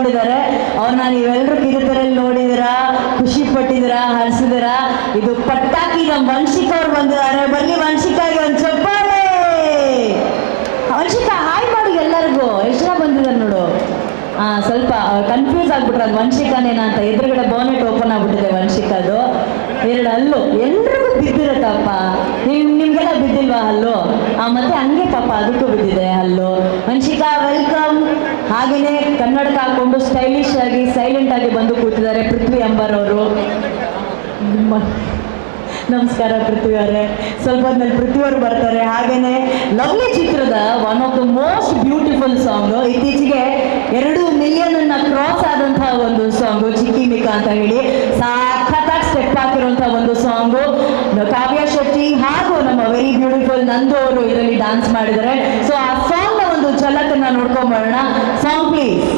ಸೇರ್ಕೊಂಡಿದ್ದಾರೆ ಅವ್ರನ್ನ ನೀವೆಲ್ಲರೂ ಕಿರುತೆರೆಯಲ್ಲಿ ನೋಡಿದಿರಾ ಖುಷಿ ಪಟ್ಟಿದ್ದೀರಾ ಹರಿಸಿದಿರಾ, ಇದು ಪಟ್ಟಾಕಿ ನಮ್ಮ ವಂಶಿಕ ಅವ್ರು ಬಂದಿದ್ದಾರೆ. ಬನ್ನಿ ವಂಶಿಕಾಗಿ ಒಂದು ಚಪ್ಪಾಳೆ ವಂಶಿಕಾ, ಹಾಯ್ ಮಾಡಿ ಎಲ್ಲರಿಗೂ. ಎಷ್ಟು ಜನ ಬಂದಿದ್ದಾರೆ ನೋಡು. ಆ, ಸ್ವಲ್ಪ ಕನ್ಫ್ಯೂಸ್ ಆಗ್ಬಿಟ್ರೆ ಅದು ವಂಶಿಕಾನೇನ ಅಂತ. ಎದುರುಗಡೆ ಬೋನೆಟ್ ಓಪನ್ ಆಗ್ಬಿಟ್ಟಿದೆ ವಂಶಿಕಾದು ಎರಡು ಅಲ್ಲು ಎಲ್ರಿಗೂ ಬಿದ್ದಿರತ್ತಪ್ಪ. ನಿಮ್, ನಿಮ್ಗೆಲ್ಲ ಬಿದ್ದಿಲ್ವಾ ಹಲ್ಲು? ಆ, ಮತ್ತೆ ಹಂಗೆ ಪಾಪ, ಅದಕ್ಕೂ ಬಿದ್ದಿದೆ ಹಲ್ಲು. ವಂಶಿಕಾ ವೆಲ್ಕಮ್ ಹಾಗೇನೆ ಕನ್ನಡಕ ಹಾಕೊಂಡು ಸ್ಟೈಲಿಶ್ ಆಗಿ ಸೈಲೆಂಟ್ ಆಗಿ ಬಂದು ಕೂತಿದ್ದಾರೆ ಪೃಥ್ವಿ ಅಂಬರ್ ಅವರು ನಮಸ್ಕಾರ ಪೃಥ್ವಿ ಅವರೇ. ಸ್ವಲ್ಪ ಹೊತ್ನಲ್ಲಿ ಪೃಥ್ವಿ ಅವರು ಬರ್ತಾರೆ. ಹಾಗೇನೆ ಲವ್ಲಿ ಚಿತ್ರದ one of the most beautiful song ಇತ್ತೀಚೆಗೆ ಎರಡು ಮಿಲಿಯನ್ ಅನ್ನ ಕ್ರಾಸ್ ಆದಂತಹ ಒಂದು ಸಾಂಗ್ ಚಿಕ್ಕಿ ಮಿಕಾ ಅಂತ ಹೇಳಿ. ಸಾಖತ್ತಾಗಿ ಸ್ಟೆಪ್ ಹಾಕಿರುವಂತಹ ಒಂದು ಸಾಂಗ್ ಕಾವ್ಯ ಶೆಟ್ಟಿ ಹಾಗೂ ನಮ್ಮ ವೆರಿ ಬ್ಯೂಟಿಫುಲ್ ನಂದು ಅವರು ಇದರಲ್ಲಿ ಡಾನ್ಸ್ ಮಾಡಿದ್ದಾರೆ. ಸೊ ಆ ಸಾಂಗ್ನ ಒಂದು ಝಲಕನ್ನ ನೋಡ್ಕೊಂಡ್ ಬರೋಣ. Song please